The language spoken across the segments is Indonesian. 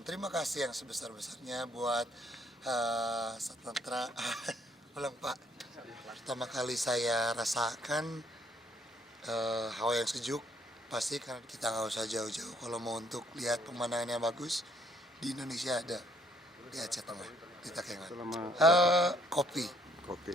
mengucapkan terima kasih yang sebesar-besarnya buat Satlantra. Ulang Pak. Pertama kali saya rasakan hawa yang sejuk, pasti karena kita nggak usah jauh-jauh. Kalau mau untuk lihat pemandangan yang bagus, di Indonesia ada, di Aceh Tengah, di Takengon. Kopi. Kopi.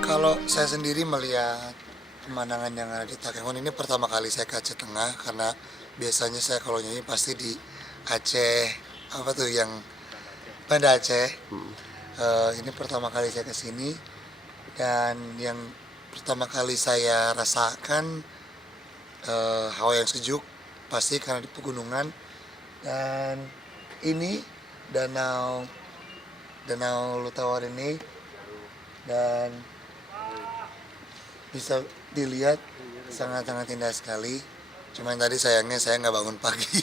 Kalau saya sendiri melihat pemandangan yang ada di Takengon ini pertama kali saya ke Aceh Tengah, karena biasanya saya kalau nyanyi pasti di Aceh, apa tuh yang Banda Aceh. Ini pertama kali saya ke sini dan yang pertama kali saya rasakan hawa yang sejuk, pasti karena di pegunungan. Dan ini danau Lutawar ini, dan bisa dilihat sangat-sangat indah sekali. Cuman tadi sayangnya saya nggak bangun pagi.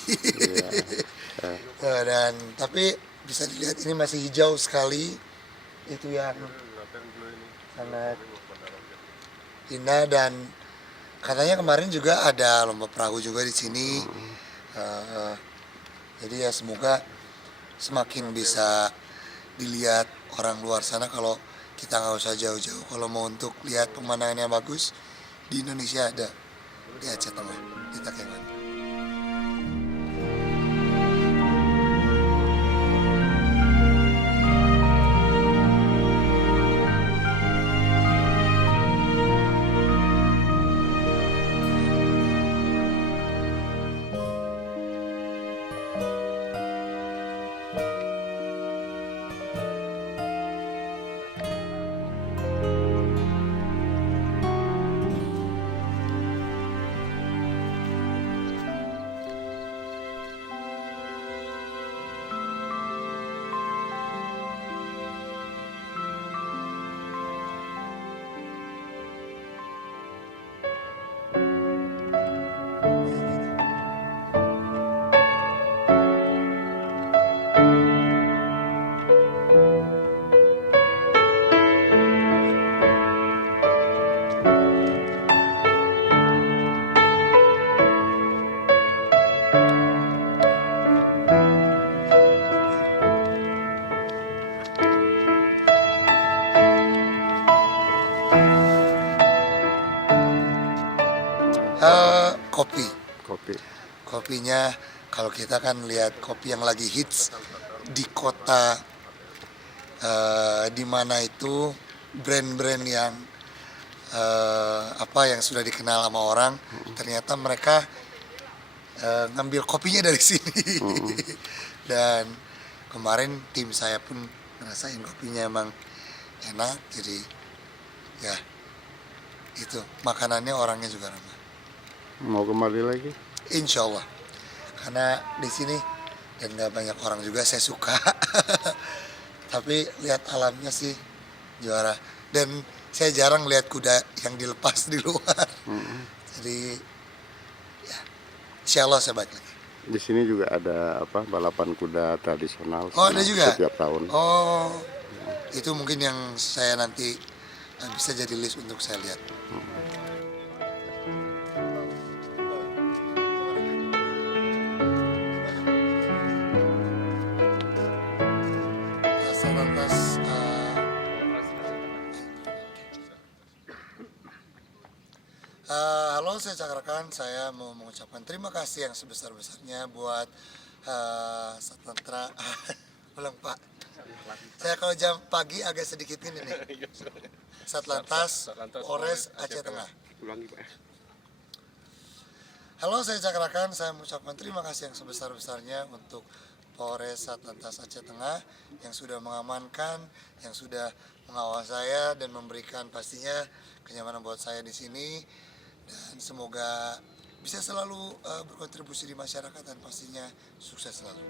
Dan tapi bisa dilihat ini masih hijau sekali, itu yang sangat indah. Dan katanya kemarin juga ada lomba perahu juga di sini. Jadi ya semoga semakin bisa dilihat orang luar sana. Kalau kita nggak usah jauh-jauh, kalau mau untuk lihat pemandangan yang bagus, di Indonesia ada, di Aceh Tengah, di Takengon. Kopi. Kopinya, kalau kita kan lihat kopi yang lagi hits di kota di mana itu brand-brand yang yang sudah dikenal sama orang, ternyata mereka ngambil kopinya dari sini. Dan kemarin tim saya pun ngerasain kopinya emang enak, jadi ya itu makanannya, orangnya juga ramah. Mau kembali lagi? Insya Allah, karena di sini dan nggak banyak orang juga, saya suka. Tapi lihat alamnya sih juara, dan saya jarang lihat kuda yang dilepas di luar. Jadi ya, insya Allah saya balik lagi. Di sini juga ada balapan kuda tradisional. Oh, ada juga setiap tahun. Oh, itu mungkin yang saya nanti bisa jadi list untuk saya lihat. Lantas halo, saya Cakrakan. Saya mau mengucapkan terima kasih yang sebesar-besarnya buat Satlantra. Ulang Pak. Saya kalau jam pagi agak sedikit ini nih. Satlantas Polres Aceh Tengah. Halo, saya Cakrakan. Saya mengucapkan terima kasih yang sebesar-besarnya untuk Polres Satlantas Aceh Tengah yang sudah mengamankan, yang sudah mengawal saya dan memberikan pastinya kenyamanan buat saya di sini. Dan semoga bisa selalu berkontribusi di masyarakat dan pastinya sukses selalu.